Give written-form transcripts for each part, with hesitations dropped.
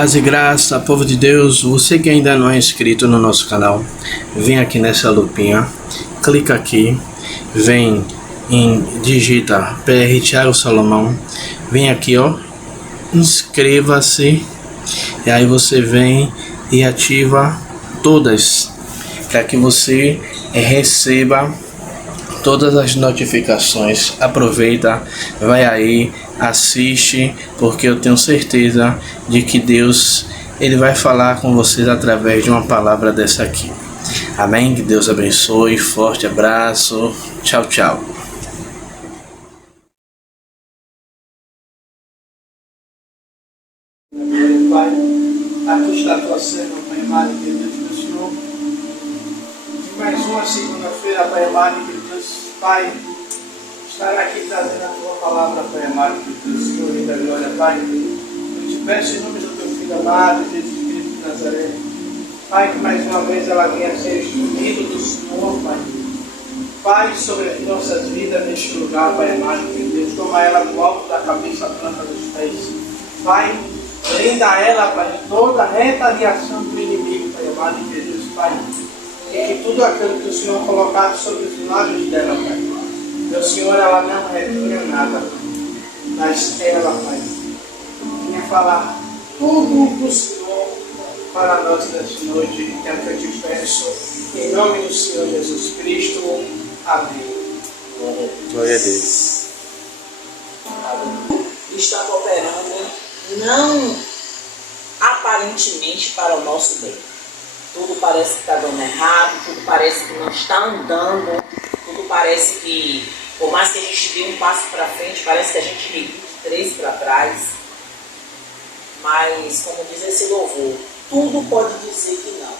Paz e graça, povo de Deus, você que ainda não é inscrito no nosso canal, vem aqui nessa lupinha, clica aqui, vem em digita PR Thiago Salomão, vem aqui ó, inscreva-se e aí você vem e ativa todas, para que você receba todas as notificações. Aproveita, vai aí, assiste, porque eu tenho certeza de que Deus ele vai falar com vocês através de uma palavra dessa aqui. Amém? Que Deus abençoe, forte abraço, tchau, tchau. Pai, aqui está a tua serva, Pai amado, que Deus do Senhor. Mais uma segunda-feira, Pai amado, que Deus, Pai, estará aqui trazendo a tua palavra, Pai amado, que Deus, Senhor, e da glória, Pai. Eu te peço em nome do teu filho amado, Jesus Cristo de Nazaré, Pai, que mais uma vez ela venha ser instruído do Senhor, Pai. Pai, sobre as nossas vidas neste lugar, Pai amado, que Deus, toma ela do alto da cabeça à planta dos pés. Pai, blinda ela, Pai, de toda retaliação do inimigo, Pai amado, que Deus, Pai. E que tudo aquilo que o Senhor colocado sobre os lábios dela, Pai, meu Senhor, ela não retenha nada, mas ela, Pai, venha falar tudo do Senhor para nós nesta noite, que é o que eu te peço, em nome do Senhor Jesus Cristo. Amém. Glória a Deus. Está cooperando, não aparentemente para o nosso bem. Tudo parece que está dando errado, tudo parece que não está andando, tudo parece que, por mais que a gente dê um passo para frente, parece que a gente regride 3 para trás. Mas, como diz esse louvor, tudo pode dizer que não.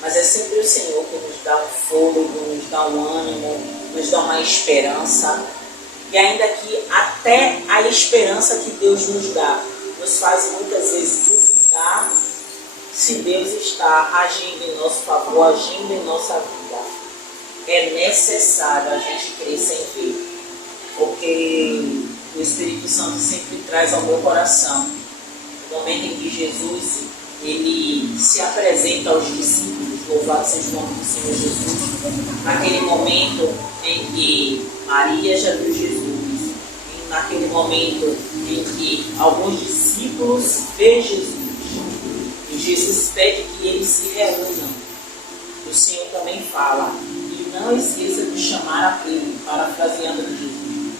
Mas é sempre o Senhor que nos dá um fôlego, nos dá um ânimo, nos dá uma esperança. E ainda que até a esperança que Deus nos dá nos faz muitas vezes duvidar se Deus está agindo em nosso favor, agindo em nossa vida. É necessário a gente crer sem ver, porque o Espírito Santo sempre traz ao meu coração o momento em que Jesus ele se apresenta aos discípulos, louvado seja o nome do Senhor Jesus, naquele momento em que Maria já viu Jesus, naquele momento em que alguns discípulos veem Jesus, e Jesus pede que eles se reúnam. O Senhor também fala, e não esqueça de chamar a Pedro, parafraseando de Jesus,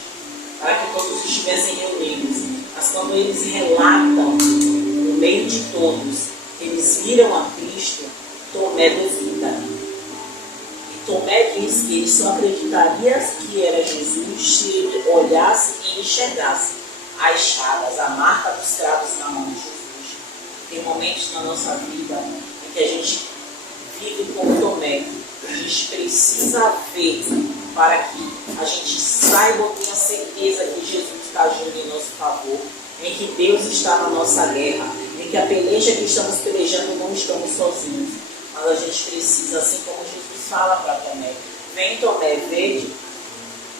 para que todos estivessem reunidos. Mas quando eles relatam, no meio de todos, eles viram a Cristo, Tomé duvida. E Tomé diz que ele só acreditaria que era Jesus se ele olhasse e enxergasse as chagas, a marca dos cravos na mão de Jesus. Tem momentos na nossa vida em que a gente vive como Tomé. A gente precisa ver para que a gente saiba ou tenha certeza que Jesus está agindo em nosso favor, em que Deus está na nossa guerra, em que a peleja que estamos pelejando não estamos sozinhos. Mas a gente precisa, assim como Jesus fala para Tomé, vem Tomé, vede.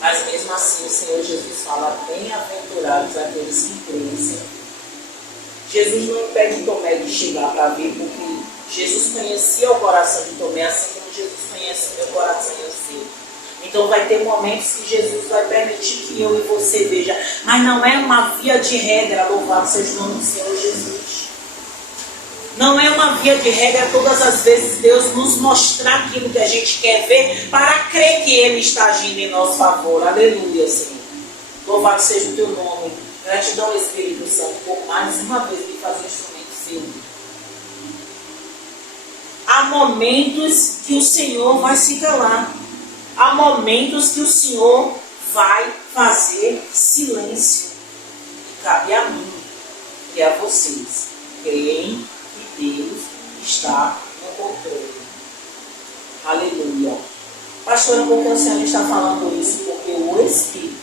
Mas mesmo assim o Senhor Jesus fala, bem-aventurados aqueles que creem, Senhor. Jesus não impede Tomé de chegar para ver, porque Jesus conhecia o coração de Tomé, assim como Jesus conhece o meu coração e o seu. Então vai ter momentos que Jesus vai permitir que eu e você veja, mas não é uma via de regra, louvado seja o nome do Senhor Jesus. Não é uma via de regra todas as vezes Deus nos mostrar aquilo que a gente quer ver para crer que Ele está agindo em nosso favor. Aleluia, Senhor. Louvado seja o teu nome. Gratidão, Espírito Santo, por mais uma vez me fazer instrumento seu. Há momentos que o Senhor vai se calar. Há momentos que o Senhor vai fazer silêncio. E cabe a mim e a vocês creem que Deus está no controle. Aleluia. Pastora, por que o Senhor está falando isso? Porque o Espírito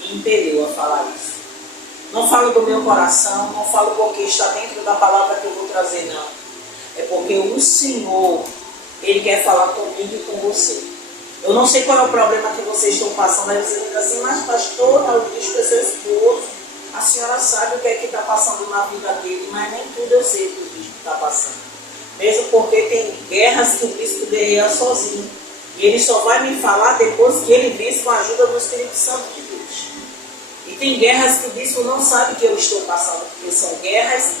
me impeliu a falar isso. Não falo do meu coração, não falo porque está dentro da palavra que eu vou trazer, não. É porque o Senhor, Ele quer falar comigo e com você. Eu não sei qual é o problema que vocês estão passando, aí você diz assim, mas pastor, eu disse para seu esposo, A senhora sabe o que é que está passando na vida dele, mas nem tudo eu sei o que o bispo está passando. Mesmo porque tem guerras que o bispo guerreia sozinho. E ele só vai me falar depois que ele visse com a ajuda do Espírito Santo de Deus. E tem guerras que o bispo não sabe que eu estou passando, porque são guerras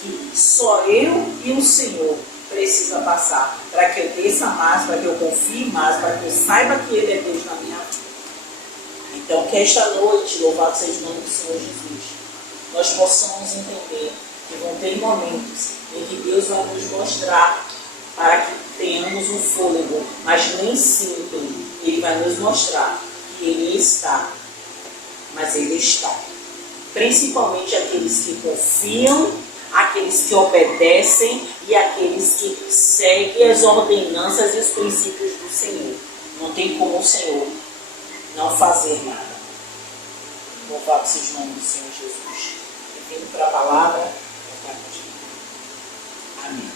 que só eu e o Senhor precisa passar, para que eu desça mais, para que eu confie mais, para que eu saiba que Ele é Deus na minha vida. Então, que esta noite, louvado seja o nome do Senhor Jesus, nós possamos entender que vão ter momentos em que Deus vai nos mostrar para que tenhamos um fôlego, mas nem sempre Ele vai nos mostrar que Ele está, mas Ele está. Principalmente aqueles que confiam, aqueles que obedecem e aqueles que seguem as ordenanças e os princípios do Senhor. Não tem como o Senhor não fazer nada. Louvado seja o nome do Senhor Jesus. E vindo para a palavra, amém.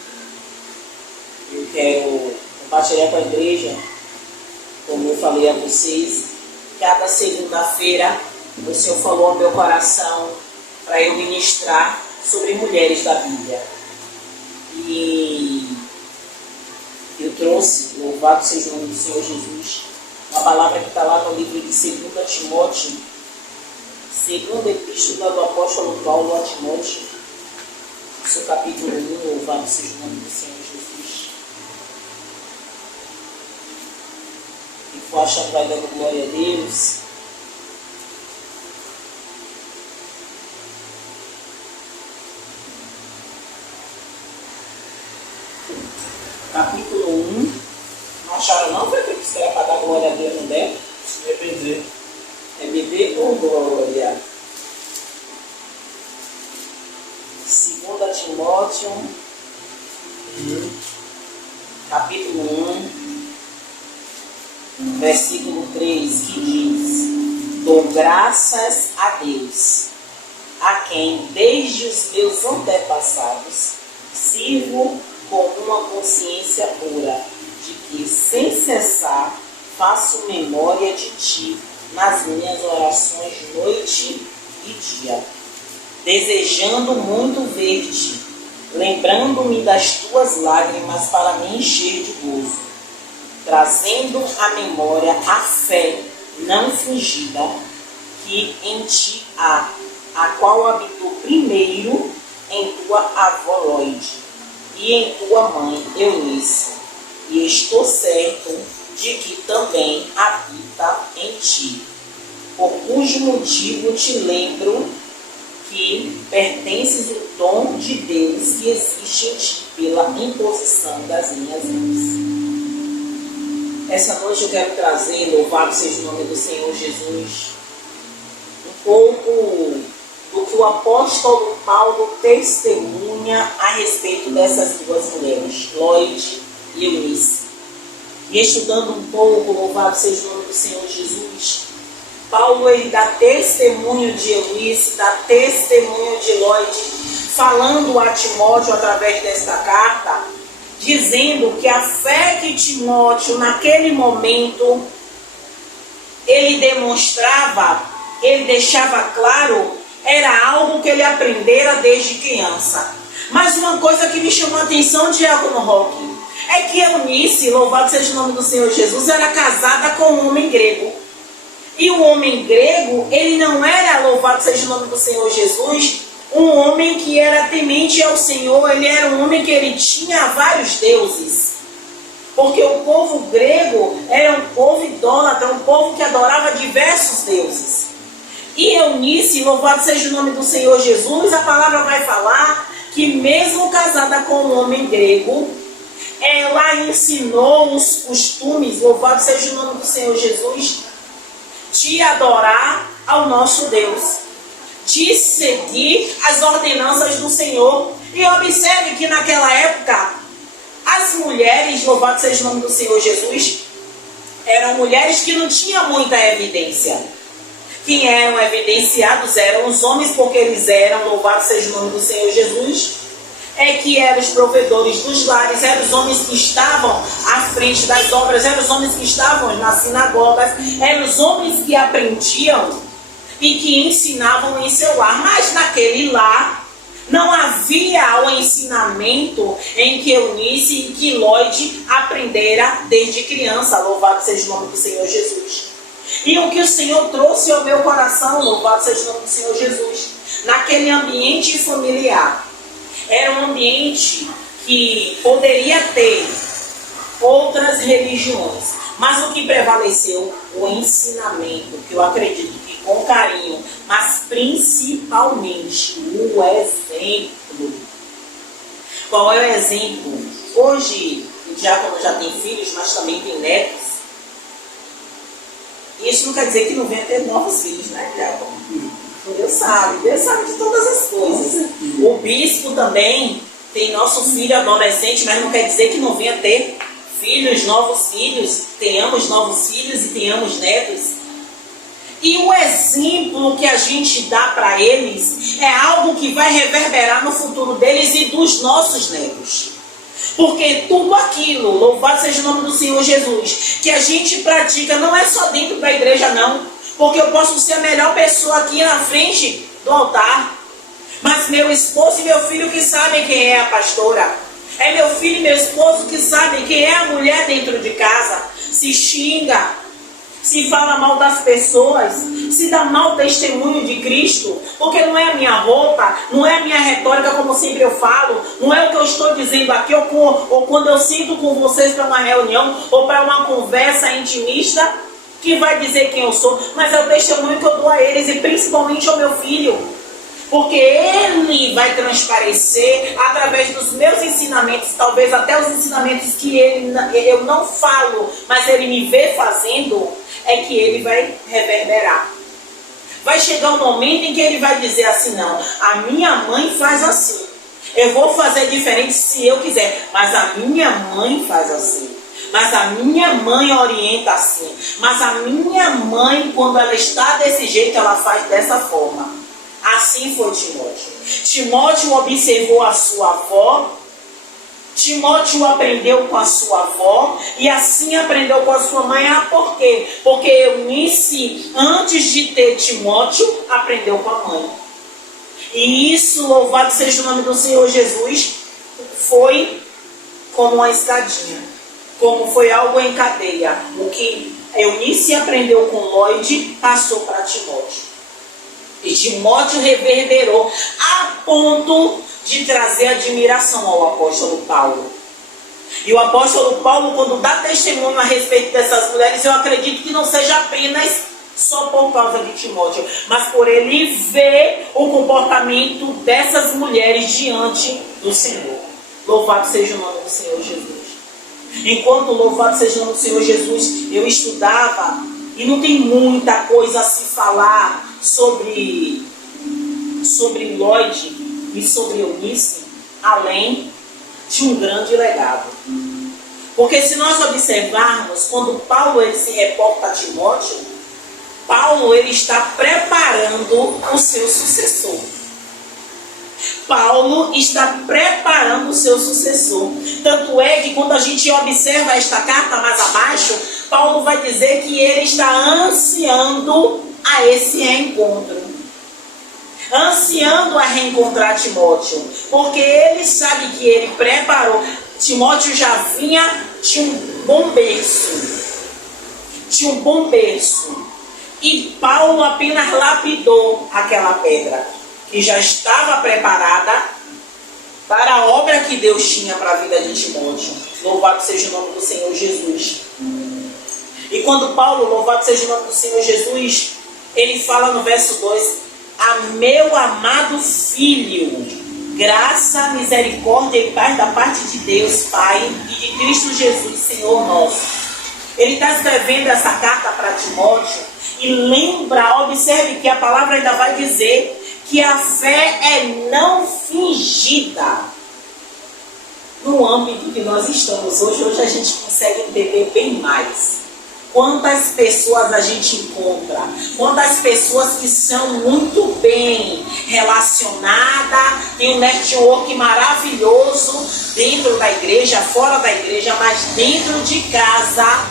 Eu quero compartilhar com a igreja, como eu falei a vocês, cada segunda-feira o Senhor falou ao meu coração para eu ministrar sobre mulheres da Bíblia. E eu trouxe, louvado seja o nome do Senhor Jesus, uma palavra que está lá no livro de 2 Timóteo, segunda epístola do apóstolo Paulo a Timóteo, seu capítulo 1, louvado seja o nome do Senhor Jesus. E for achando, vai dando glória a Deus. Capítulo 1. Não acharam não? Foi que você era para dar glória a Deus, não der? É BD. É BD ou glória? 2 Timóteo, capítulo 1, versículo 3, que diz: dou graças a Deus, a quem desde os meus antepassados sirvo com uma consciência pura, de que sem cessar faço memória de ti nas minhas orações noite e dia, desejando muito ver-te, lembrando-me das tuas lágrimas para me encher de gozo, trazendo à memória a fé não fingida que em ti há, a qual habitou primeiro em tua avó Loide e em tua mãe Eunice, e estou certo de que também habita em ti, por cujo motivo te lembro que pertences ao dom de Deus que existe em ti pela imposição das minhas mãos. Essa noite eu quero trazer, louvado seja o nome do Senhor Jesus, um pouco do que o apóstolo Paulo testemunha a respeito dessas duas mulheres, Loide e Eunice. E estudando um pouco, louvado seja o nome do Senhor Jesus, Paulo ele dá testemunho de Eunice, dá testemunho de Loide, falando a Timóteo através desta carta, dizendo que a fé que Timóteo naquele momento ele demonstrava, ele deixava claro, era algo que ele aprendera desde criança. Mas uma coisa que me chamou a atenção, Diácono Roque, é que Eunice, louvado seja o nome do Senhor Jesus, era casada com um homem grego. E o homem grego, ele não era, louvado seja o nome do Senhor Jesus, um homem que era temente ao Senhor, ele era um homem que ele tinha vários deuses. Porque o povo grego era um povo idólatra, um povo que adorava diversos deuses. E Eunice, louvado seja o nome do Senhor Jesus, a palavra vai falar que mesmo casada com um homem grego, ela ensinou os costumes, louvado seja o nome do Senhor Jesus, de adorar ao nosso Deus, de seguir as ordenanças do Senhor. E observe que naquela época, as mulheres, louvado seja o nome do Senhor Jesus, eram mulheres que não tinham muita evidência. Quem eram evidenciados eram os homens, porque eles eram, louvado seja o nome do Senhor Jesus, que eram os provedores dos lares, eram os homens que estavam à frente das obras, eram os homens que estavam nas sinagogas, eram os homens que aprendiam e que ensinavam em seu lar. Mas naquele lar não havia o ensinamento em que Eunice e que Lloyd aprendera desde criança. Louvado seja o nome do Senhor Jesus. E o que o Senhor trouxe ao meu coração, louvado seja o nome do Senhor Jesus, naquele ambiente familiar, era um ambiente que poderia ter outras religiões, mas o que prevaleceu, o ensinamento, que eu acredito que com carinho, mas principalmente o exemplo. Qual é o exemplo? Hoje, o diácono já tem filhos, mas também tem netos. Isso não quer dizer que não venha ter novos filhos, né, diácono? Deus sabe de todas as coisas. O bispo também tem nosso filho adolescente, mas não quer dizer que não venha ter filhos, novos filhos, tenhamos novos filhos e tenhamos netos. E o exemplo que a gente dá para eles é algo que vai reverberar no futuro deles e dos nossos netos. Porque tudo aquilo, louvado seja o nome do Senhor Jesus, que a gente pratica não é só dentro da igreja não. Porque eu posso ser a melhor pessoa aqui na frente do altar, mas meu esposo e meu filho que sabem quem é a pastora. É meu filho e meu esposo que sabem quem é a mulher dentro de casa. Se xinga, se fala mal das pessoas, se dá mau testemunho de Cristo, porque não é a minha roupa, não é a minha retórica, como sempre eu falo, não é o que eu estou dizendo aqui, ou quando eu sinto com vocês para uma reunião, ou para uma conversa intimista, que vai dizer quem eu sou, mas é o testemunho que eu dou a eles, e principalmente ao meu filho. Porque ele vai transparecer através dos meus ensinamentos, talvez até os ensinamentos que eu não falo, mas ele me vê fazendo, é que ele vai reverberar. Vai chegar um momento em que ele vai dizer assim, não, a minha mãe faz assim. Eu vou fazer diferente se eu quiser, mas a minha mãe faz assim. Mas a minha mãe orienta assim. Mas a minha mãe, quando ela está desse jeito, ela faz dessa forma. Assim foi Timóteo. Timóteo observou a sua avó. Timóteo aprendeu com a sua avó. E assim aprendeu com a sua mãe. Ah, por quê? Porque Eunice, antes de ter Timóteo, aprendeu com a mãe. E isso, louvado seja o nome do Senhor Jesus, foi como uma escadinha. Como foi algo em cadeia. O que Eunice aprendeu com Lloyd, passou para Timóteo. E Timóteo reverberou a ponto de trazer admiração ao apóstolo Paulo. E o apóstolo Paulo, quando dá testemunho a respeito dessas mulheres, eu acredito que não seja apenas só por causa de Timóteo, mas por ele ver o comportamento dessas mulheres diante do Senhor. Louvado seja o nome do Senhor Jesus. Enquanto louvado seja o nome do Senhor Jesus, eu estudava, e não tem muita coisa a se falar sobre Lloyd e sobre Eunice, além de um grande legado. Porque se nós observarmos, quando Paulo ele se reporta a Timóteo, Paulo ele está preparando o seu sucessor. Paulo está preparando o seu sucessor. Tanto é que quando a gente observa esta carta mais abaixo, Paulo vai dizer que ele está ansiando a esse reencontro. Ansiando a reencontrar Timóteo. Porque ele sabe que ele preparou. Timóteo já vinha de um bom berço. E Paulo apenas lapidou aquela pedra que já estava preparada para a obra que Deus tinha para a vida de Timóteo. Louvado seja o nome do Senhor Jesus. E quando Paulo, louvado seja o nome do Senhor Jesus, ele fala no verso 2: a meu amado filho, graça, misericórdia e paz da parte de Deus, Pai, e de Cristo Jesus, Senhor nosso. Ele está escrevendo essa carta para Timóteo e lembra, observe que a palavra ainda vai dizer que a fé é não fingida. No âmbito que nós estamos hoje a gente consegue entender bem mais. Quantas pessoas a gente encontra, quantas pessoas que são muito bem relacionadas, tem um network maravilhoso dentro da igreja, fora da igreja, mas dentro de casa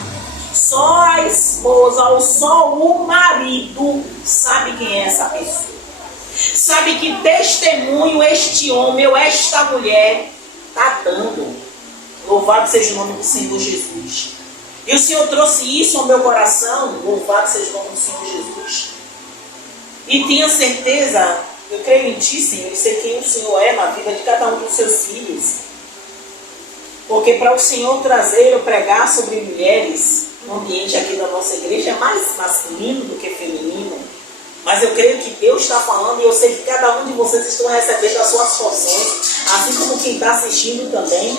Só a esposa ou só o marido sabe quem é essa pessoa. Sabe que testemunho este homem ou esta mulher está dando. Louvado seja o nome do Senhor Jesus. E o Senhor trouxe isso ao meu coração. Louvado seja o nome do Senhor Jesus. E tenha certeza, eu creio em Ti, Senhor, e sei quem o Senhor é na vida de cada um dos seus filhos. Porque para o Senhor trazer ou pregar sobre mulheres, no ambiente aqui da nossa igreja é mais masculino do que feminino. Mas eu creio que Deus está falando e eu sei que cada um de vocês estão recebendo as suas porções, assim como quem está assistindo também.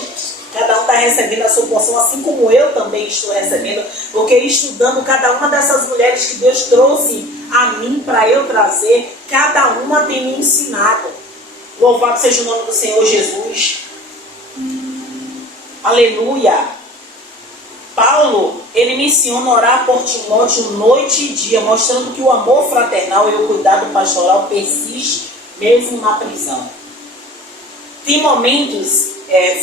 Cada um está recebendo a sua porção, assim como eu também estou recebendo, porque estudando cada uma dessas mulheres que Deus trouxe a mim para eu trazer, cada uma tem me ensinado. Louvado seja o nome do Senhor Jesus. Aleluia. Paulo, ele menciona orar por Timóteo noite e dia, mostrando que o amor fraternal e o cuidado pastoral persiste mesmo na prisão. Tem momentos,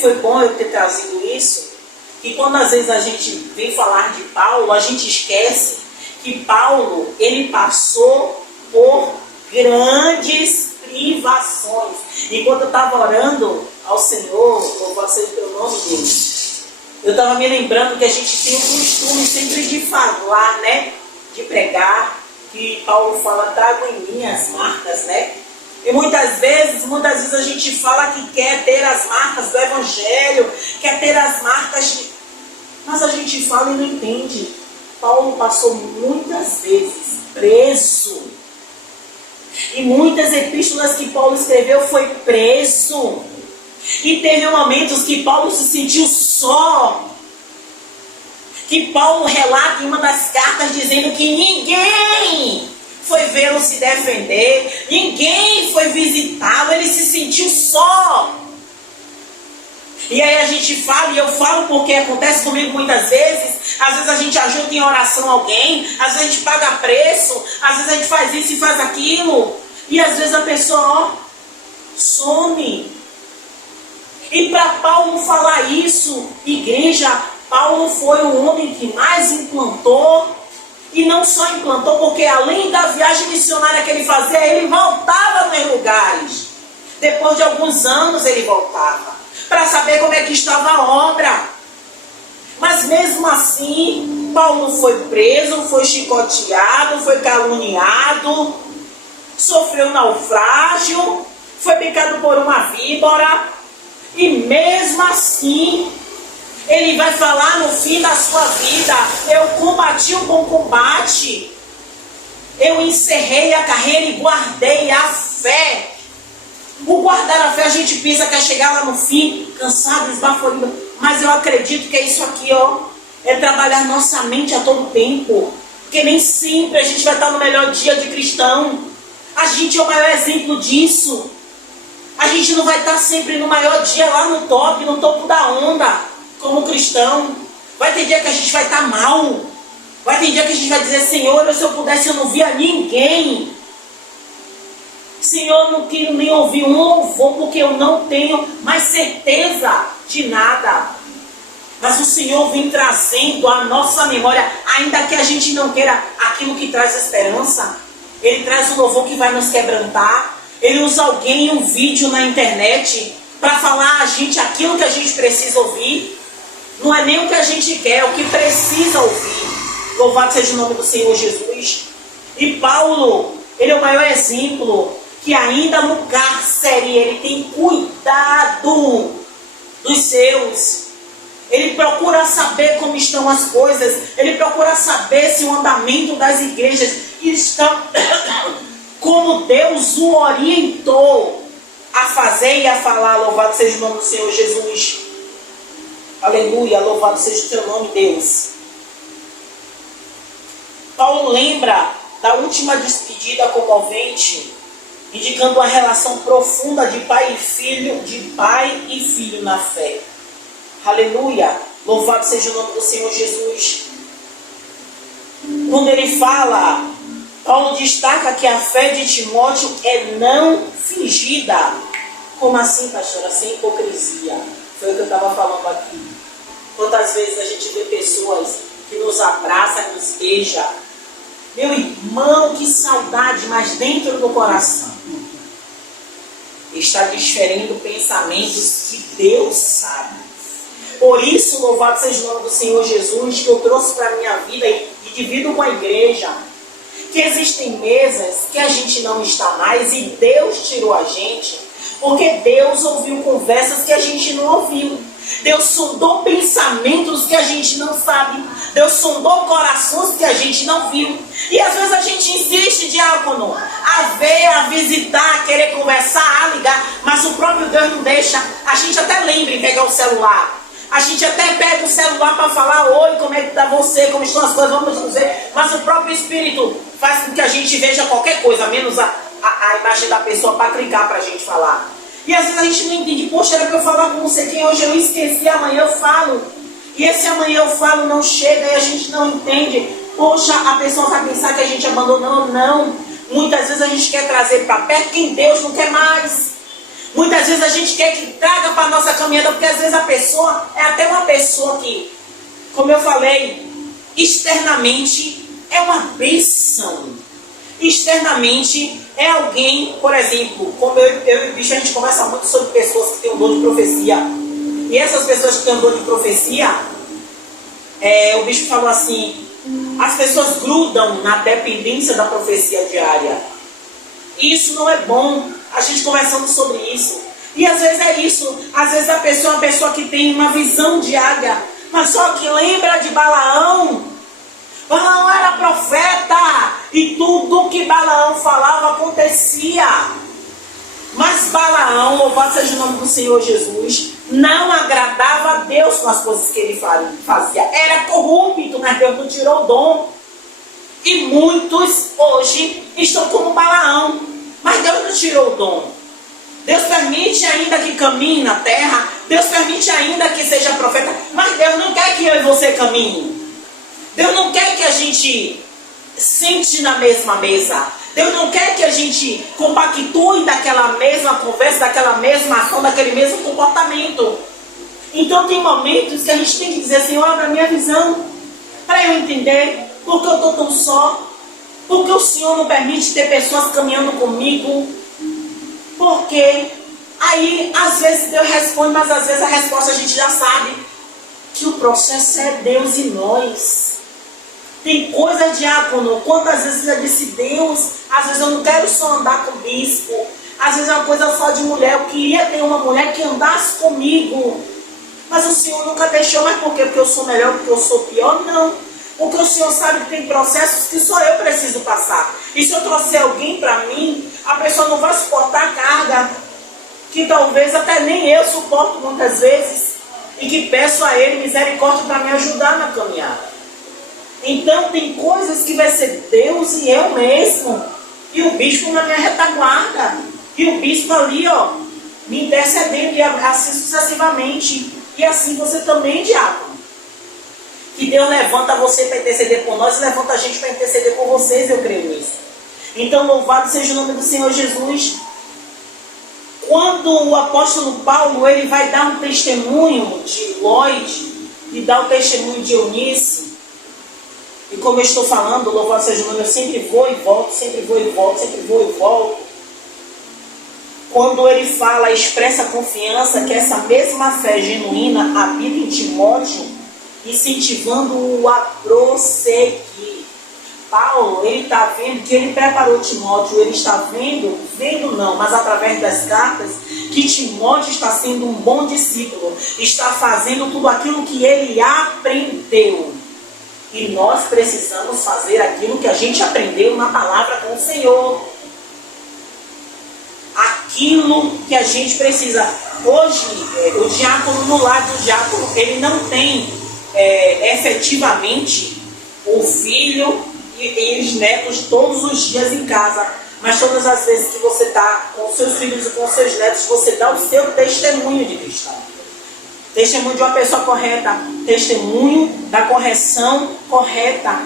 foi bom eu ter trazido isso, que quando às vezes a gente vem falar de Paulo, a gente esquece que Paulo, ele passou por grandes privações. E quando eu estava orando ao Senhor, louvado seja o teu nome, Deus, eu estava me lembrando que a gente tem o costume sempre de falar, né? De pregar, que Paulo fala, trago em mim as marcas, né? E muitas vezes a gente fala que quer ter as marcas do Evangelho, quer ter as marcas de... Mas a gente fala e não entende. Paulo passou muitas vezes preso. E muitas epístolas que Paulo escreveu foi preso. E teve momentos que Paulo se sentiu só. Que Paulo relata em uma das cartas dizendo que ninguém foi vê-lo se defender, ninguém foi visitá-lo, ele se sentiu só. E aí a gente fala, e eu falo porque acontece comigo muitas vezes, às vezes a gente ajuda em oração alguém, às vezes a gente paga preço, às vezes a gente faz isso e faz aquilo, e às vezes a pessoa, some. E para Paulo falar isso, igreja, Paulo foi o homem que mais implantou. E não só implantou, porque além da viagem missionária que ele fazia, ele voltava nos lugares. Depois de alguns anos ele voltava, para saber como é que estava a obra. Mas mesmo assim, Paulo foi preso, foi chicoteado, foi caluniado, sofreu naufrágio, foi picado por uma víbora. E mesmo assim, ele vai falar no fim da sua vida, eu combati o bom combate, eu encerrei a carreira e guardei a fé. O guardar a fé a gente pensa que é chegar lá no fim, cansado, esbaforido, mas eu acredito que é isso aqui, é trabalhar nossa mente a todo tempo, porque nem sempre a gente vai estar no melhor dia de cristão. A gente é o maior exemplo disso. A gente não vai estar sempre no maior dia lá no top, no topo da onda. Como cristão, vai ter dia que a gente vai estar mal, vai ter dia que a gente vai dizer, Senhor, se eu pudesse eu não via ninguém, Senhor, eu não quero nem ouvir um louvor, porque eu não tenho mais certeza de nada. Mas o Senhor vem trazendo a nossa memória, ainda que a gente não queira aquilo que traz esperança, Ele traz um louvor que vai nos quebrantar. Ele usa alguém, um vídeo na internet, para falar a gente aquilo que a gente precisa ouvir. Não é nem o que a gente quer, é o que precisa ouvir. Louvado seja o nome do Senhor Jesus. E Paulo, ele é o maior exemplo, que ainda no cárcere, ele tem cuidado dos seus. Ele procura saber como estão as coisas. Ele procura saber se o andamento das igrejas está como Deus o orientou a fazer e a falar. Louvado seja o nome do Senhor Jesus. Aleluia, louvado seja o teu nome, Deus. Paulo lembra da última despedida comovente, indicando uma relação profunda de pai e filho na fé. Aleluia, louvado seja o nome do Senhor Jesus. Quando ele fala, Paulo destaca que a fé de Timóteo é não fingida. Como assim, pastora? Sem hipocrisia. Foi o que eu estava falando aqui. Quantas vezes a gente vê pessoas que nos abraça, que nos beija. Meu irmão, que saudade, mas dentro do coração está desferindo pensamentos que Deus sabe. Por isso, louvado seja o nome do Senhor Jesus, que eu trouxe para a minha vida e divido com a igreja, que existem mesas que a gente não está mais e Deus tirou a gente, porque Deus ouviu conversas que a gente não ouviu. Deus sondou pensamentos que a gente não sabe. Deus sondou corações que a gente não viu. E às vezes a gente insiste, diácono, a ver, a visitar, a querer conversar, a ligar, mas o próprio Deus não deixa. A gente até lembra em pegar o celular. A gente até pega o celular para falar: oi, como é que está você, como estão as coisas, vamos dizer. Mas o próprio Espírito faz com que a gente veja qualquer coisa, menos a imagem da pessoa para clicar para a gente falar. E às vezes a gente não entende: poxa, era para eu falar com você quem hoje eu esqueci, amanhã eu falo. E esse amanhã eu falo não chega e a gente não entende. Poxa, a pessoa vai pensar que a gente abandonou. Não. Muitas vezes a gente quer trazer para perto quem Deus não quer mais. Muitas vezes a gente quer que traga para a nossa caminhada, porque às vezes a pessoa é até uma pessoa que, como eu falei, externamente é uma bênção. Externamente é alguém, por exemplo, como eu e o bicho, a gente conversa muito sobre pessoas que têm um dom de profecia. E essas pessoas que têm um dom de profecia, o bicho falou assim: as pessoas grudam na dependência da profecia diária. E isso não é bom. A gente conversando sobre isso. E às vezes é isso. Às vezes a pessoa é uma pessoa que tem uma visão de águia, mas só que lembra de Balaão. Balaão era profeta e tudo que Balaão falava acontecia. Mas Balaão, louvado seja o nome do Senhor Jesus, não agradava a Deus com as coisas que ele fazia. Era corrupto, mas Deus não tirou o dom. E muitos hoje estão como Balaão, mas Deus não tirou o dom. Deus permite ainda que caminhe na terra, Deus permite ainda que seja profeta, mas Deus não quer que eu e você caminhe. Deus não quer que a gente sente na mesma mesa. Deus não quer que a gente compactue daquela mesma conversa, daquela mesma ação, daquele mesmo comportamento. Então tem momentos que a gente tem que dizer: Senhor, abre a minha visão, para eu entender porque eu estou tão só, porque o Senhor não permite ter pessoas caminhando comigo, porque aí às vezes Deus responde, mas às vezes a resposta a gente já sabe, que o processo é Deus e nós. Tem coisa, diácono, quantas vezes eu disse: Deus, às vezes eu não quero só andar com o bispo, às vezes é uma coisa só de mulher, eu queria ter uma mulher que andasse comigo, mas o Senhor nunca deixou. Mas por quê? Porque eu sou melhor, porque eu sou pior? Não. Porque o Senhor sabe que tem processos que só eu preciso passar. E se eu trouxer alguém para mim, a pessoa não vai suportar a carga que talvez até nem eu suporto muitas vezes, e que peço a Ele misericórdia para me ajudar na caminhada. Então tem coisas que vai ser Deus e eu mesmo, e o bispo na minha retaguarda, e o bispo ali, ó, me intercedendo, e assim sucessivamente. E assim você também, diácono. Que Deus levanta você para interceder por nós e levanta a gente para interceder por vocês, eu creio nisso. Então, louvado seja o nome do Senhor Jesus. Quando o apóstolo Paulo ele vai dar um testemunho de Lloyd e dá o testemunho de Eunice, e como eu estou falando, louvado seja o nome, eu sempre vou e volto, sempre vou e volto, sempre vou e volto. Quando ele fala, expressa confiança que essa mesma fé genuína habita em Timóteo, incentivando-o a prosseguir. Paulo, ele está vendo que ele preparou Timóteo, ele está vendo não, mas através das cartas, que Timóteo está sendo um bom discípulo, está fazendo tudo aquilo que ele aprendeu. E nós precisamos fazer aquilo que a gente aprendeu na palavra com o Senhor. Aquilo que a gente precisa. Hoje, o diácono, no lado do diácono, ele não tem efetivamente o filho e os netos todos os dias em casa, mas todas as vezes que você está com os seus filhos e com os seus netos, você dá o seu testemunho de cristão, testemunho de uma pessoa correta, testemunho da correção correta.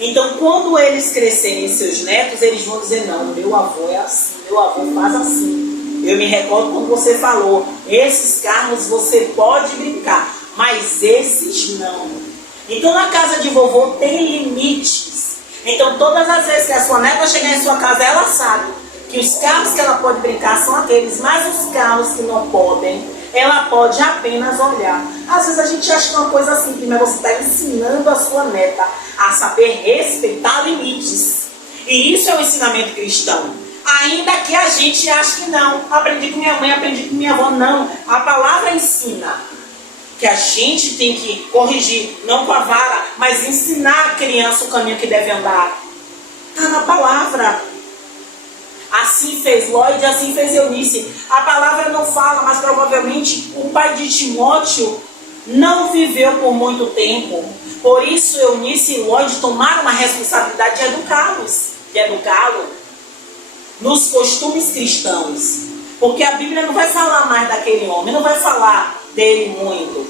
Então quando eles crescerem, seus netos, eles vão dizer: não, meu avô é assim, meu avô faz assim. Eu me recordo quando você falou: esses carros você pode brincar, mas esses não. Então na casa de vovô tem limites. Então todas as vezes que a sua neta chegar em sua casa, ela sabe que os carros que ela pode brincar são aqueles, mas os carros que não podem, ela pode apenas olhar. Às vezes a gente acha que é uma coisa simples, mas você está ensinando a sua neta a saber respeitar limites. E isso é um ensinamento cristão. Ainda que a gente ache que não. Aprendi com minha mãe, aprendi com minha avó. Não. A palavra ensina que a gente tem que corrigir, não com a vara, mas ensinar a criança o caminho que deve andar. Está na palavra. Assim fez Lloyd, assim fez Eunice. A palavra não fala, mas provavelmente o pai de Timóteo não viveu por muito tempo. Por isso Eunice e Lloyd tomaram uma responsabilidade de educá-lo nos costumes cristãos. Porque a Bíblia não vai falar mais daquele homem, não vai falar dele muito.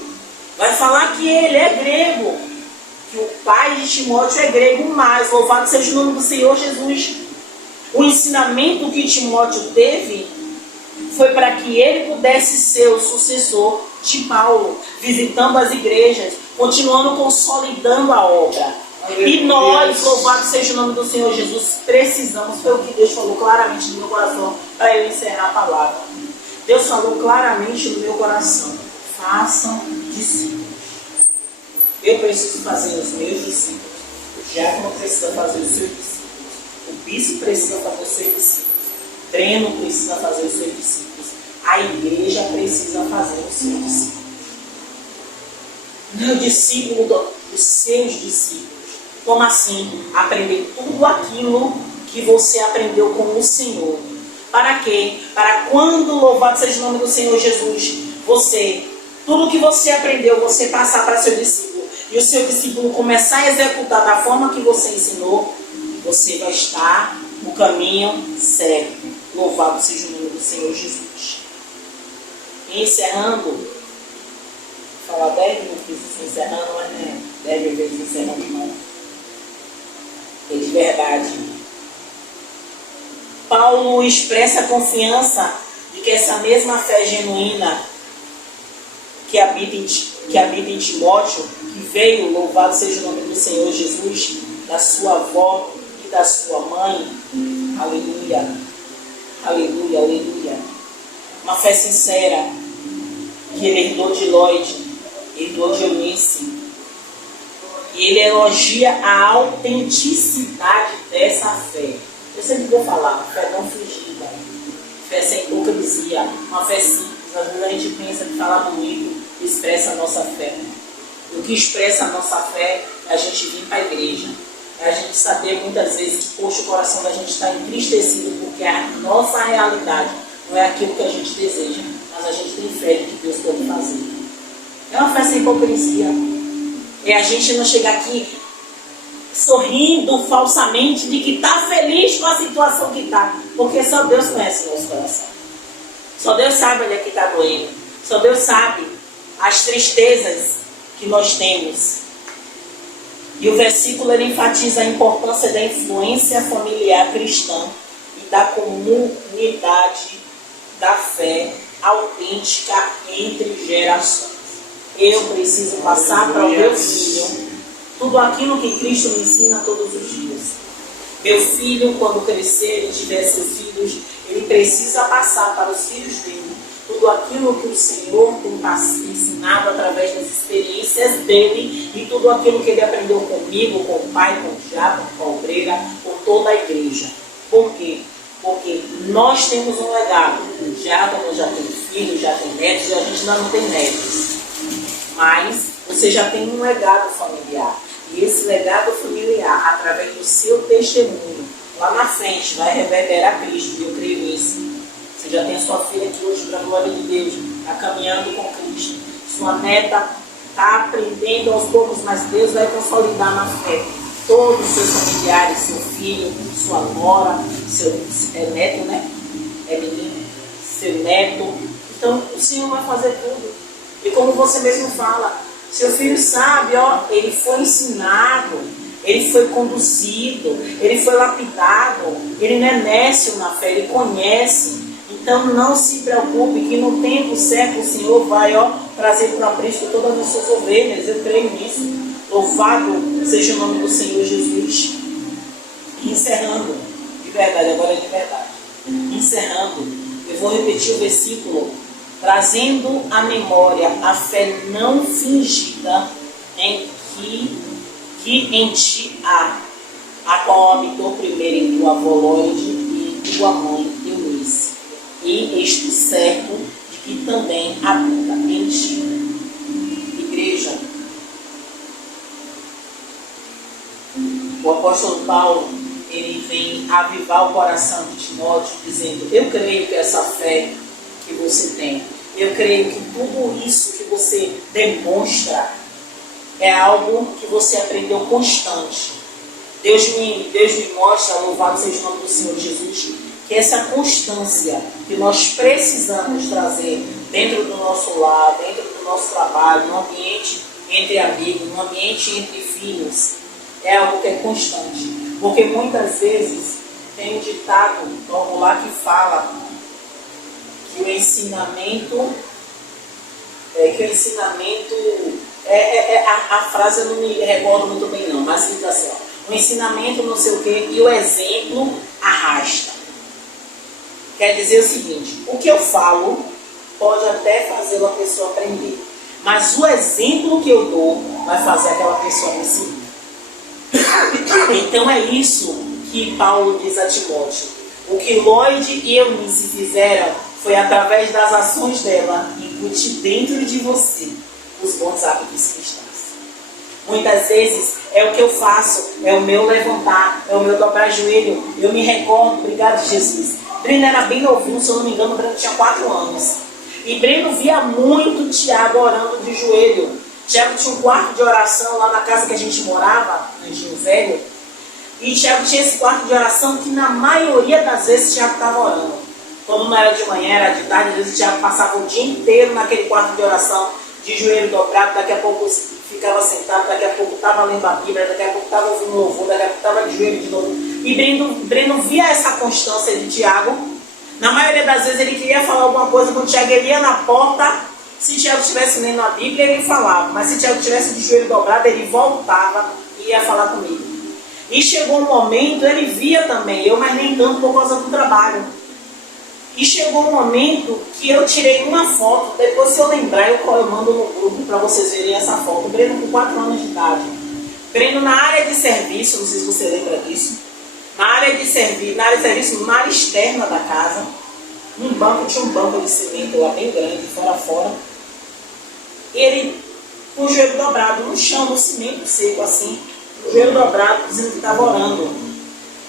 Vai falar que ele é grego, que o pai de Timóteo é grego, mas louvado seja o nome do Senhor Jesus. O ensinamento que Timóteo teve foi para que ele pudesse ser o sucessor de Paulo, visitando as igrejas, continuando consolidando a obra. E nós, louvado seja o nome do Senhor Jesus, precisamos, foi o que Deus falou claramente no meu coração, para eu encerrar a palavra. Deus falou claramente no meu coração: façam discípulos. Eu preciso fazer os meus discípulos. O diácono precisa fazer os seus discípulos. O bispo precisa fazer os seus discípulos. O treino precisa fazer os seus discípulos. A igreja precisa fazer os seus discípulos. Não é o discípulo dos seus discípulos. Como assim? Aprender tudo aquilo que você aprendeu com o Senhor. Para quê? Para quando, louvado seja o nome do Senhor Jesus, tudo que você aprendeu, você passar para seu discípulo. E o seu discípulo começar a executar da forma que você ensinou, você vai estar no caminho certo. Louvado seja o nome do Senhor Jesus. E encerrando, vou falar 10 minutos encerrando, mas não é 10 vezes encerrando, não. É de verdade. Paulo expressa a confiança de que essa mesma fé genuína que habita em Timóteo, que veio, louvado seja o nome do Senhor Jesus, da sua avó e da sua mãe, aleluia, aleluia, aleluia. Uma fé sincera que ele herdou de Lloyd, herdou de Eunice. E ele elogia a autenticidade dessa fé. Eu sempre vou falar, fé não fingida, fé sem hipocrisia, uma fé simples. Às vezes a gente pensa que falar bonito expressa a nossa fé. O que expressa a nossa fé é a gente vir para a igreja. É a gente saber muitas vezes que, poxa, o coração da gente está entristecido porque a nossa realidade não é aquilo que a gente deseja, mas a gente tem fé de que Deus pode fazer. É uma fé sem hipocrisia. É a gente não chegar aqui sorrindo falsamente de que está feliz com a situação que está, porque só Deus conhece o nosso coração. Só Deus sabe onde é que está doendo. Só Deus sabe as tristezas que nós temos. E o versículo ele enfatiza a importância da influência familiar cristã e da comunidade da fé autêntica entre gerações. Eu preciso passar para o meu filho tudo aquilo que Cristo me ensina todos os dias. Meu filho, quando crescer e tiver seus filhos, ele precisa passar para os filhos dele tudo aquilo que o Senhor tem ensinado através das experiências dele e tudo aquilo que ele aprendeu comigo, com o pai, com o diácono, com a obreira, com toda a igreja. Por quê? Porque nós temos um legado. O diácono já tem filhos, já tem netos, e a gente ainda não tem netos. Mas você já tem um legado familiar. E esse legado familiar, através do seu testemunho, lá na frente, vai reverberar Cristo. E eu creio nisso. Você já tem a sua filha aqui hoje, para a glória de Deus, está caminhando com Cristo. Sua neta está aprendendo aos poucos, mas Deus vai consolidar na fé todos os seus familiares, seu filho, sua nora, seu neto, né? É menino, seu neto. Então, o Senhor vai fazer tudo. E como você mesmo fala, seu filho sabe, ó, ele foi ensinado, ele foi conduzido, ele foi lapidado, ele não é nécio na fé, ele conhece. Então não se preocupe que no tempo certo o Senhor vai, ó, trazer para o aprisco todas as suas ovelhas. Eu creio nisso. Louvado seja o nome do Senhor Jesus. E encerrando, de verdade, agora é de verdade. Encerrando, eu vou repetir o versículo, trazendo à memória a fé não fingida em que em ti há, a qual habitou primeiro em tua avó Loide e em tua mãe Eunice, e estou certo de que também habita em ti. Igreja, o apóstolo Paulo, ele vem avivar o coração de Timóteo, dizendo: eu creio que essa fé que você tem, eu creio que tudo isso que você demonstra é algo que você aprendeu constante. Deus me mostra, louvado seja o nome do Senhor Jesus, que essa constância que nós precisamos trazer dentro do nosso lar, dentro do nosso trabalho, no ambiente entre amigos, no ambiente entre filhos, é algo que é constante. Porque muitas vezes tem um ditado popular que fala que o ensinamento, a frase eu não me recordo muito bem não, mas diz assim, ó, o ensinamento não sei o que e o exemplo arrasta. Quer dizer o seguinte, o que eu falo pode até fazer uma pessoa aprender, mas o exemplo que eu dou vai fazer aquela pessoa me seguir. Então é isso que Paulo diz a Timóteo. O que Loide e Eunice fizeram foi através das ações dela incutir dentro de você os bons hábitos cristãos. Muitas vezes é o que eu faço, é o meu levantar, é o meu dobrar joelho. Eu me recordo, obrigado Jesus, Breno era bem novinho, se eu não me engano, o Breno tinha 4 anos. E Breno via muito Tiago orando de joelho. Tiago tinha um quarto de oração lá na casa que a gente morava, no Anjinho Velho. E Tiago tinha esse quarto de oração que na maioria das vezes Tiago estava orando. Quando não era de manhã, era de tarde, às vezes Tiago passava o dia inteiro naquele quarto de oração, de joelho dobrado, daqui a pouco ficava sentado, daqui a pouco estava lendo a Bíblia, daqui a pouco estava ouvindo louvor, daqui a pouco estava de joelho de novo. E Breno via essa constância de Tiago. Na maioria das vezes ele queria falar alguma coisa com Tiago, ele ia na porta. Se Tiago estivesse lendo a Bíblia, ele falava. Mas se Tiago estivesse de joelho dobrado, ele voltava e ia falar comigo. E chegou um momento, ele via também, eu, mas nem tanto por causa do trabalho. E chegou um momento que eu tirei uma foto, depois se eu lembrar, eu mando no grupo para vocês verem essa foto. Breno com 4 anos de idade. Breno na área de serviço, não sei se você lembra disso. Na área de serviço, na área externa da casa. Tinha um banco de cimento lá bem grande, fora. Ele com o joelho dobrado no chão, no cimento seco assim, o joelho dobrado, dizendo que estava orando.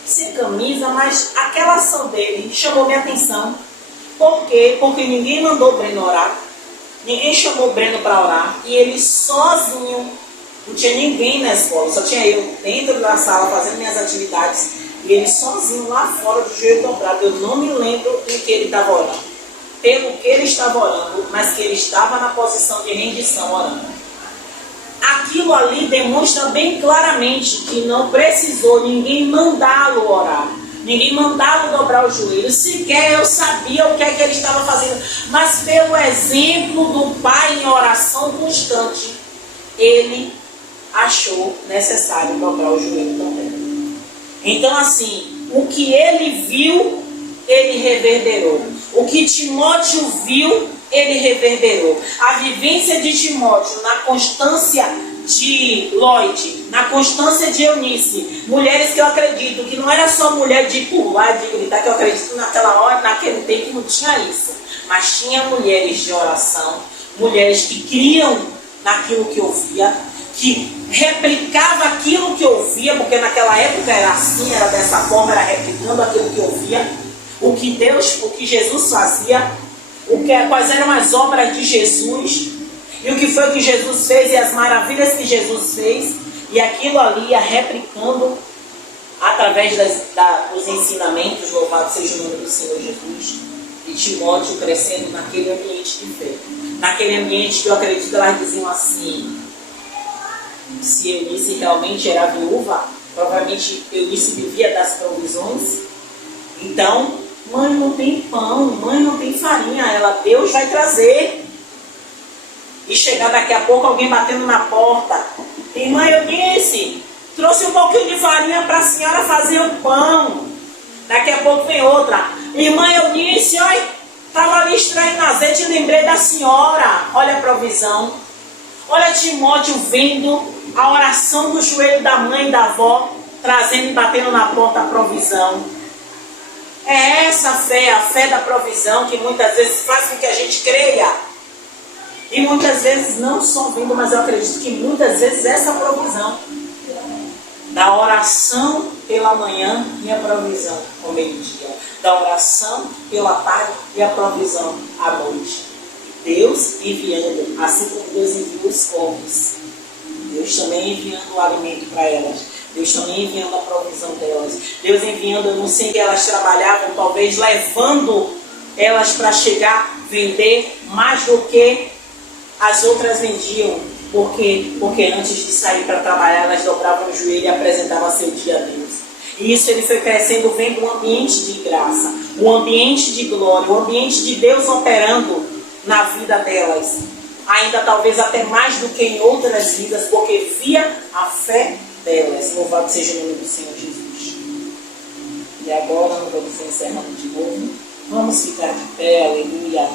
Sem camisa, mas aquela ação dele chamou minha atenção. Por quê? Porque ninguém mandou o Breno orar, ninguém chamou o Breno para orar, e ele sozinho, não tinha ninguém na escola, só tinha eu dentro da sala fazendo minhas atividades, e ele sozinho lá fora do joelho dobrado. Eu não me lembro em que ele estava orando, pelo que ele estava orando, mas que ele estava na posição de rendição orando. Aquilo ali demonstra bem claramente que não precisou ninguém mandá-lo orar, ninguém mandá-lo dobrar o joelho, sequer eu sabia o que é que ele estava fazendo, mas pelo exemplo do pai em oração constante, ele achou necessário dobrar o joelho também. Então assim, o que ele viu, ele reverberou. O que Timóteo viu, ele reverberou. A vivência de Timóteo na constância de Loide, na constância de Eunice, mulheres que eu acredito que não era só mulher de pular, de gritar, que eu acredito naquela hora, naquele tempo não tinha isso, mas tinha mulheres de oração, mulheres que criam naquilo que ouvia, que replicava aquilo que ouvia, porque naquela época era assim, era dessa forma, era replicando aquilo que ouvia, o que Jesus fazia, quais eram as obras de Jesus, e o que foi que Jesus fez, e as maravilhas que Jesus fez, e aquilo ali ia replicando através dos ensinamentos, louvado seja o nome do Senhor Jesus, e Timóteo crescendo naquele ambiente de fé, naquele ambiente que eu acredito que elas diziam assim, se Eunice realmente era viúva, provavelmente Eunice vivia das provisões, então, mãe não tem pão, mãe não tem farinha, Deus vai trazer. E chegar daqui a pouco alguém batendo na porta, Irmã Eunice, trouxe um pouquinho de farinha para a senhora fazer o pão. Daqui a pouco vem outra. Irmã Eunice, olha, estava ali extraindo azeite e lembrei da senhora. Olha a provisão. Olha Timóteo vendo a oração do joelho da mãe e da avó, trazendo e batendo na porta a provisão. É essa fé, a fé da provisão, que muitas vezes faz com que a gente creia. E muitas vezes não só vendo, mas eu acredito que muitas vezes essa provisão da oração pela manhã e a provisão ao meio-dia, da oração pela tarde e a provisão à noite. Deus enviando, assim como Deus enviou os corpos, Deus também enviando o alimento para elas, Deus também enviando a provisão delas, Deus enviando, eu não sei que elas trabalhavam, talvez levando elas para chegar, vender mais do que as outras vendiam, porque antes de sair para trabalhar, elas dobravam o joelho e apresentavam seu dia a Deus. E isso ele foi crescendo, vendo um ambiente de graça, um ambiente de glória, um ambiente de Deus operando na vida delas. Ainda talvez até mais do que em outras vidas, porque via a fé delas. Louvado seja o nome do Senhor Jesus. E agora, não vamos encerrando de novo. Vamos ficar de pé, aleluia.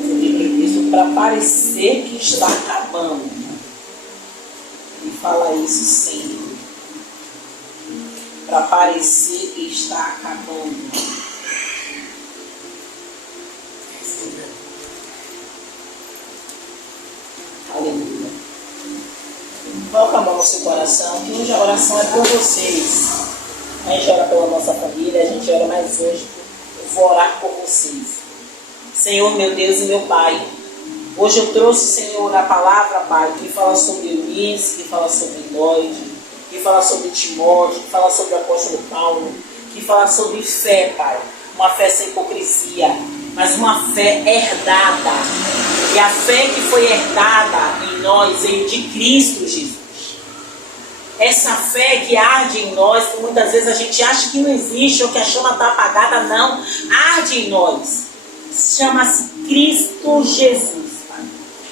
Isso para parecer que está acabando. Ele fala isso sempre. Para parecer que está acabando. Aleluia. Coloca a mão no seu coração, que hoje a oração é por vocês. A gente ora pela nossa família, a gente ora mais hoje. Eu vou orar por vocês. Senhor, meu Deus e meu Pai, hoje eu trouxe, Senhor, a palavra, Pai, que fala sobre Eunice, que fala sobre Lloyd, que fala sobre Timóteo, que fala sobre o apóstolo Paulo, que fala sobre fé, Pai. Uma fé sem hipocrisia, mas uma fé herdada. E a fé que foi herdada em nós veio de Cristo Jesus. Essa fé que arde em nós, que muitas vezes a gente acha que não existe ou que a chama está apagada, não, arde em nós. Chama-se Cristo Jesus, Pai.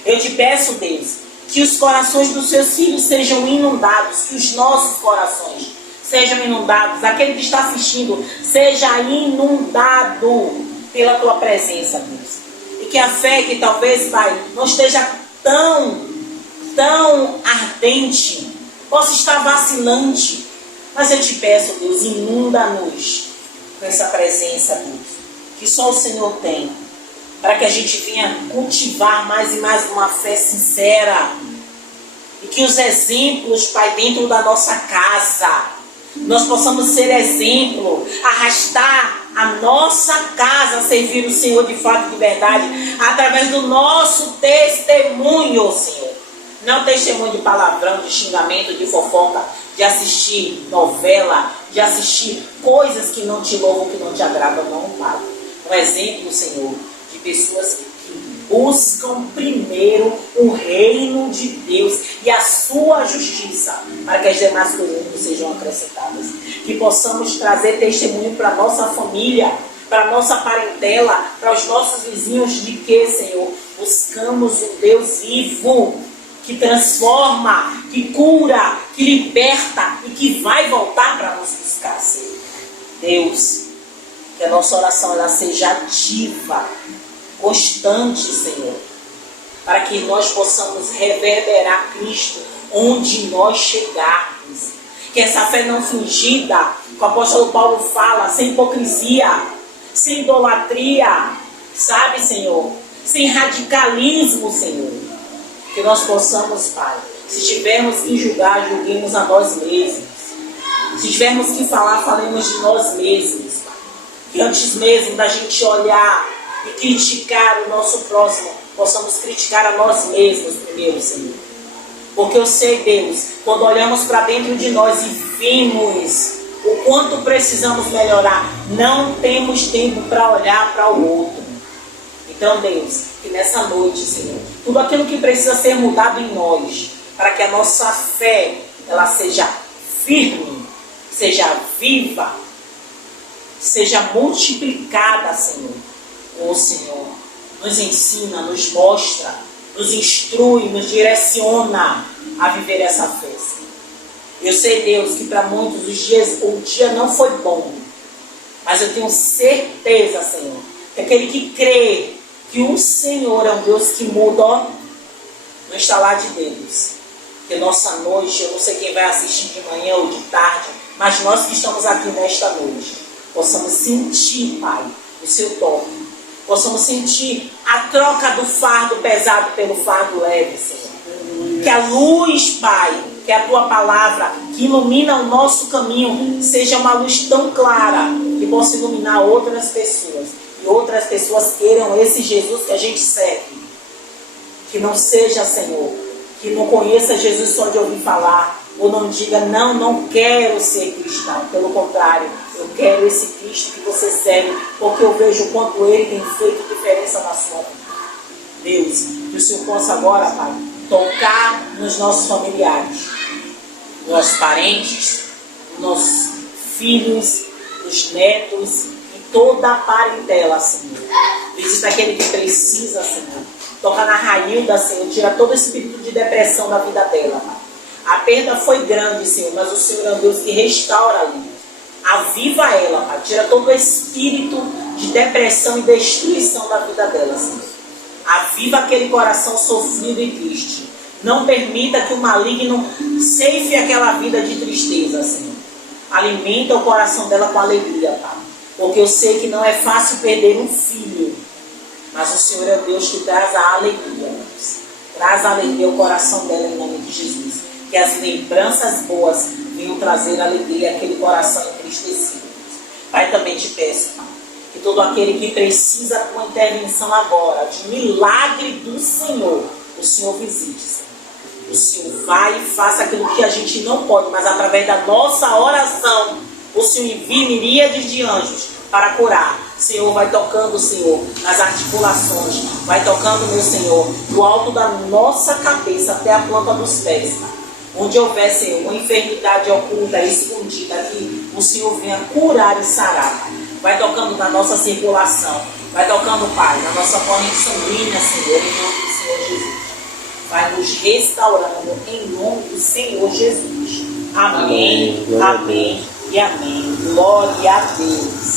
Eu te peço, Deus, que os corações dos seus filhos sejam inundados, que os nossos corações sejam inundados, aquele que está assistindo seja inundado pela tua presença, Deus. E que a fé que talvez, Pai, não esteja tão ardente, possa estar vacilante, mas eu te peço, Deus, inunda-nos com essa presença, Deus, que só o Senhor tem, para que a gente venha cultivar mais e mais uma fé sincera, e que os exemplos, Pai, dentro da nossa casa, nós possamos ser exemplo, arrastar a nossa casa a servir o Senhor de fato e de verdade, através do nosso testemunho, Senhor. Não testemunho de palavrão, de xingamento, de fofoca, de assistir novela, de assistir coisas que não te louvam, que não te agradam, não, Pai. Um exemplo, Senhor, de pessoas que buscam primeiro o reino de Deus e a sua justiça, para que as demais coisas sejam acrescentadas. Que possamos trazer testemunho para a nossa família, para a nossa parentela, para os nossos vizinhos, de que, Senhor, buscamos um Deus vivo, que transforma, que cura, que liberta e que vai voltar para nos buscar, Senhor. Deus, que a nossa oração ela seja ativa, constante, Senhor, para que nós possamos reverberar Cristo onde nós chegarmos. Que essa fé não fingida, que o apóstolo Paulo fala, sem hipocrisia, sem idolatria, sabe, Senhor, sem radicalismo, Senhor, que nós possamos, Pai, se tivermos que julgar, julguemos a nós mesmos. Se tivermos que falar, falemos de nós mesmos, Pai. Que antes mesmo da gente olhar e criticar o nosso próximo, possamos criticar a nós mesmos primeiro, Senhor. Porque eu sei, Deus, quando olhamos para dentro de nós e vimos o quanto precisamos melhorar, não temos tempo para olhar para o outro. Então, Deus, que nessa noite, Senhor, tudo aquilo que precisa ser mudado em nós, para que a nossa fé ela seja firme, seja viva, seja multiplicada, Senhor. Ô Senhor, nos ensina, nos mostra, nos instrui, nos direciona, a viver essa fé, Senhor. Eu sei, Deus, que para muitos o dia não foi bom, mas eu tenho certeza, Senhor, que aquele que crê que o Senhor é um Deus que muda, ó, no estalar de dedos. Que nossa noite, eu não sei quem vai assistir de manhã ou de tarde, mas nós que estamos aqui nesta noite, possamos sentir, Pai, o seu toque. Possamos sentir a troca do fardo pesado pelo fardo leve, Senhor. Que a luz, Pai, que a Tua palavra, que ilumina o nosso caminho, seja uma luz tão clara, que possa iluminar outras pessoas. E outras pessoas queiram esse Jesus que a gente serve. Que não seja, Senhor, que não conheça Jesus só de ouvir falar, ou não diga, não quero ser cristão. Pelo contrário, eu quero esse Cristo que você serve, porque eu vejo o quanto Ele tem feito diferença na sua vida. Deus, que o Senhor possa agora, Pai, tocar nos nossos familiares, nossos parentes, nossos filhos, nos netos e toda a parentela, Senhor. Visita aquele que precisa, Senhor. Toca na Railda, Senhor. Tira todo esse espírito de depressão da vida dela, Pai. A perda foi grande, Senhor, mas o Senhor é um Deus que restaura ali. Aviva ela, Pai. Tira todo o espírito de depressão e destruição da vida dela, Senhor. Aviva aquele coração sofrido e triste. Não permita que o maligno ceife aquela vida de tristeza, Senhor. Alimenta o coração dela com alegria, Pai. Porque eu sei que não é fácil perder um filho. Mas o Senhor é Deus que traz a alegria, Deus. Traz a alegria ao coração dela em nome de Jesus. Que as lembranças boas venham trazer alegria àquele coração entristecido. Pai, também te peço, Pai, que todo aquele que precisa de uma intervenção agora, de milagre do Senhor, o Senhor visite, Senhor. O Senhor vai e faça aquilo que a gente não pode, mas através da nossa oração, o Senhor envia miríades de anjos para curar. Senhor, vai tocando, Senhor, nas articulações, vai tocando, meu Senhor, do alto da nossa cabeça até a planta dos pés, Pai. Onde houver, Senhor, uma enfermidade oculta e escondida aqui, o Senhor venha curar e sarar, Pai. Vai tocando na nossa circulação, vai tocando, Pai, na nossa corrente sanguínea, Senhor, em nome do Senhor Jesus. Vai nos restaurando em nome do Senhor Jesus. Amém, amém e amém. Glória a Deus.